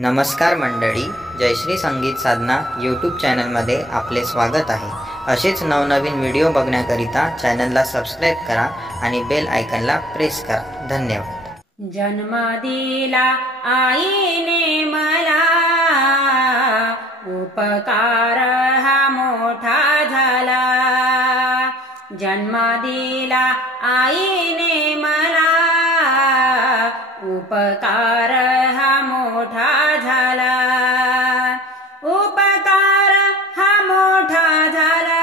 नमस्कार मंडळी, जयश्री संगीत साधना यूट्यूब चॅनलमध्ये आपले स्वागत आहे। असेच नवनवीन व्हिडिओ बघण्याकरिता चॅनलला सबस्क्राइब करा आणि बेल आयकॉनला प्रेस करा। धन्यवाद। जन्म दिला आईने मला, उपकार हा मोठा झाला। जन्म दिला आईने मला, उपकार हा मोठा झाला। उपकार हा मोठा झाला,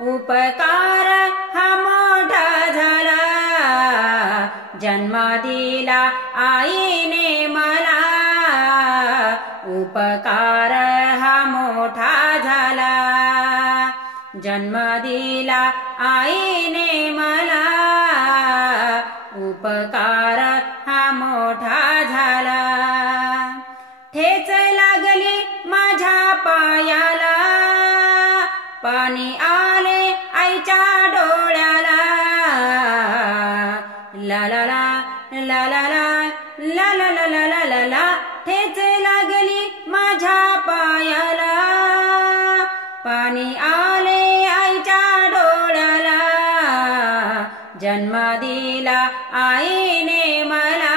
उपकार हा मोठा झाला। जन्म दिला आईने मला, उपकार हा मोठा झाला। जन्म दिला आईने मला, उपकार हा मोठा झाला। ठेच लागली माझ्या पायाला, पाणी आले आईच्या डोळ्याला। ला ला ला ला ला ला ला ला ला ला ला ला, ठेच लागली माझ्या पायाला, पाणी आले आईच्या डोळ्याला। जन्म दिला आईने मला,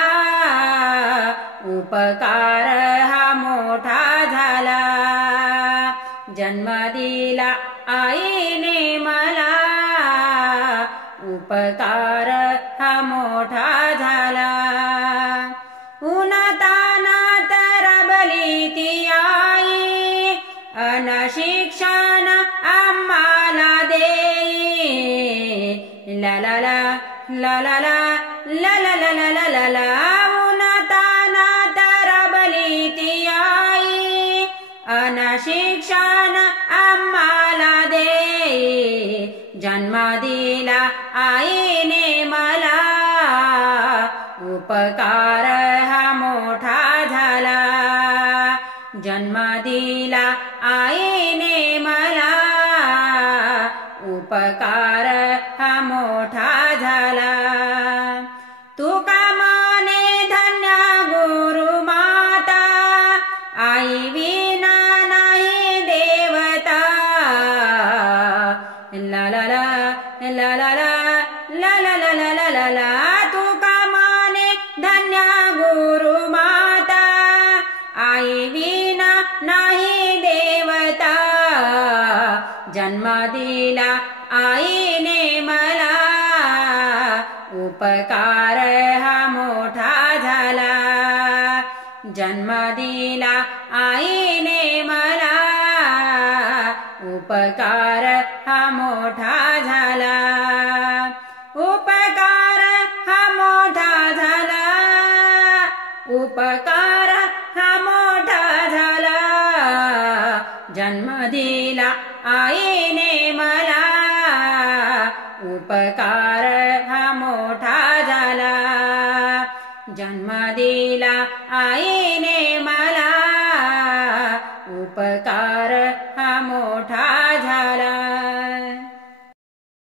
उपकार हा मोठा झाला। जन्म दिला आईने मला, उपकार हा मोठा झाला। उन्हातानात राबली ती आई, अन शिक्षण आम्हाला देई। ला ला ला ला ला ला ला ला ला ला ला ला, उन्हातानात राबली ती आई, अन शिक्षण आम्हाला देई। जन्म दिला आईने मला, उपकार हा मोठा झाला। जन्म दिला आईने मला, उपकार हा मोठा झाला। तुका माने धन्य गुरु माता, आई विना नाही देवता। ला ला ला ला ला ला ला ला ला ला ला ला, तुका माने धन्य गुरु माता, आई विना नाही देवता। जन्म दिला आईने मला, उपकार हा मोठा झाला। जन्म दिला आईने मला, उपकार हा मोठा झाला। उपकार हा मोठा झाला, उपकार हा मोठा झाला। जन्म दिला आईने मला, उपकार हा मोठा झाला। जन्म दिला आईने मला, उपकार